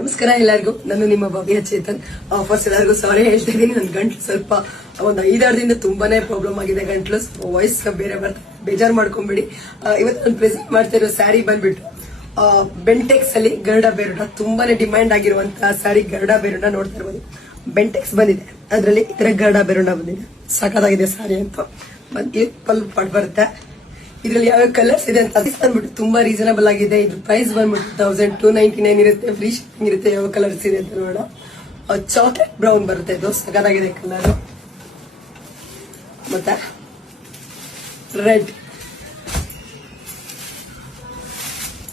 ನಮಸ್ಕಾರ ಎಲ್ಲರಿಗೂ. ನಾನು ನಿಮ್ಮ ಭವ್ಯ ಚೇತನ್. ಫಸ್ಟ್ ಎಲ್ಲರಿಗೂ ಸಾರಿ ಹೇಳ್ತಾ ಇದೀನಿ. ನನ್ನ ಗಂಟ್ಲು ಸ್ವಲ್ಪ ಒಂದು 5-6 ದಿನದಿಂದ ತುಂಬಾನೇ ಪ್ರಾಬ್ಲಮ್ ಆಗಿದೆ. ಗಂಟ್ಲು ವಾಯ್ಸ್ ಬೇರೆ ಬರ್ತಾ, ಬೇಜಾರು ಮಾಡ್ಕೊಂಬಿಡಿ. ಇವತ್ತು ನಾನು ಪ್ರೆಸೆಂಟ್ ಮಾಡ್ತಾ ಇರೋ ಸ್ಯಾರಿ ಬಂದ್ಬಿಟ್ಟು ಬೆಂಟೆಕ್ಸ್ ಅಲ್ಲಿ ಗರುಡ ಬೇರುಡ, ತುಂಬಾನೇ ಡಿಮ್ಯಾಂಡ್ ಆಗಿರುವಂತಹ ಸ್ಯಾರಿ ಗರುಡ ಬೇರುಡ ನೋಡ್ತಾ ಇರ್ಬೋದು. ಬೆಂಟೆಕ್ಸ್ ಬಂದಿದೆ, ಅದರಲ್ಲಿ ಈ ತರ ಗರುಡ ಬೇರುಡ ಬಂದಿದೆ. ಸಾಕಾಗಿದೆ ಸ್ಯಾರಿ ಅಂತ. ಪಲ್ಲು ಪಾಟ್ ಬರುತ್ತೆ. ಇದ್ರಲ್ಲಿ ಯಾವ ಕಲರ್ಸ್ ಇದೆ ಅಂತ ಬಂದ್ಬಿಟ್ಟು ತುಂಬಾ ರೀಸನಬಲ್ ಆಗಿದೆ. ಇದ್ರ ಪ್ರೈಸ್ ಬಂದ್ಬಿಟ್ಟು 1299 ಇರುತ್ತೆ. ಫ್ರೀ ಶಿಪ್ಪಿಂಗ್ ಇರುತ್ತೆ. ಯಾವ ಕಲರ್ಸ್ ಇದೆ ಅಂತ ನೋಡೋಣ. ಚಾಕ್ಲೇಟ್ ಬ್ರೌನ್ ಬರುತ್ತೆ, ಇದು ಸಗದಾಗಿದೆ ಕಲರ್. ಮತ್ತೆ red,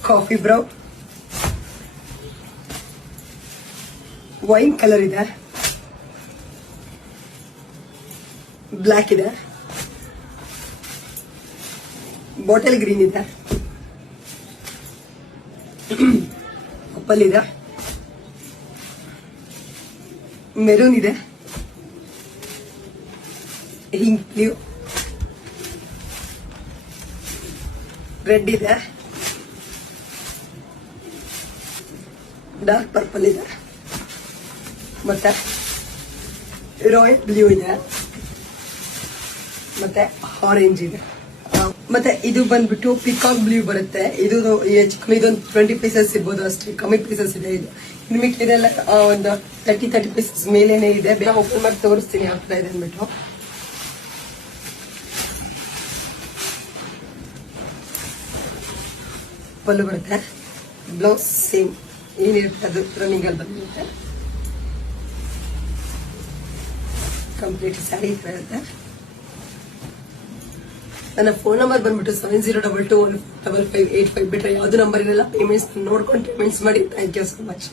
coffee brown, wine colour ಇದೆ, ಬ್ಲಾಕ್ ಇದೆ, ಬಾಟಲ್ ಗ್ರೀನ್ ಇದೆ, ಪರ್ಪಲ್ ಇದೆ, ಮೆರೂನ್ ಇದೆ, ಹಿಂಗ್ ಬ್ಲೂ, ರೆಡ್ ಇದೆ, ಡಾರ್ಕ್ ಪರ್ಪಲ್ ಇದೆ, ಮತ್ತೆ ರಾಯಲ್ ಬ್ಲೂ ಇದೆ, ಮತ್ತೆ ಆರೆಂಜ್ ಇದೆ. ಮತ್ತೆ ಇದು ಬಂದ್ಬಿಟ್ಟು ಪಿಕಾಕ್ ಬ್ಲೂ ಬರುತ್ತೆ. ಇದು ಇದೊಂದು 20 ಪೀಸಸ್ ಇರ್ಬೋದು, ಅಷ್ಟೇ ಕಮ್ಮಿ ಪೀಸಸ್ ಇದೆ. ಇದು ಇನ್ನು ಮಿಕ್ಕಿದೆಲ್ಲ ಒಂದು 30 ಪೀಸಸ್ ಮೇಲೇನೆ ಇದೆ. ಬೇಗ ಓಪನ್ ಮಾಡಿ ತೋರಿಸ್ತೀನಿ ಯಾವ ತರ ಇದೆ ಅಂದ್ಬಿಟ್ಟು. ಪಲ್ಲು ಬರುತ್ತೆ, ಬ್ಲೌಸ್ ಸೇಮ್ ಏನಿರುತ್ತೆ ಅದು ರನ್ನಿಂಗ್ ಅಲ್ಲಿ ಬಂದಿರುತ್ತೆ. ಕಂಪ್ಲೀಟ್ ಸ್ಯಾರಿ ಇರುತ್ತೆ. ನನ್ನ ಫೋನ್ ನಂಬರ್ ಬಂದ್ಬಿಟ್ಟು 7022155585 ಬಿಟ್ರೆ ಯಾವ್ದು ನಂಬರ್ ಇರಲ್ಲ. ಪೇಮೆಂಟ್ಸ್ ನೋಡ್ಕೊಂಡು ಪೇಮೆಂಟ್ಸ್ ಮಾಡಿ. Thank you so much.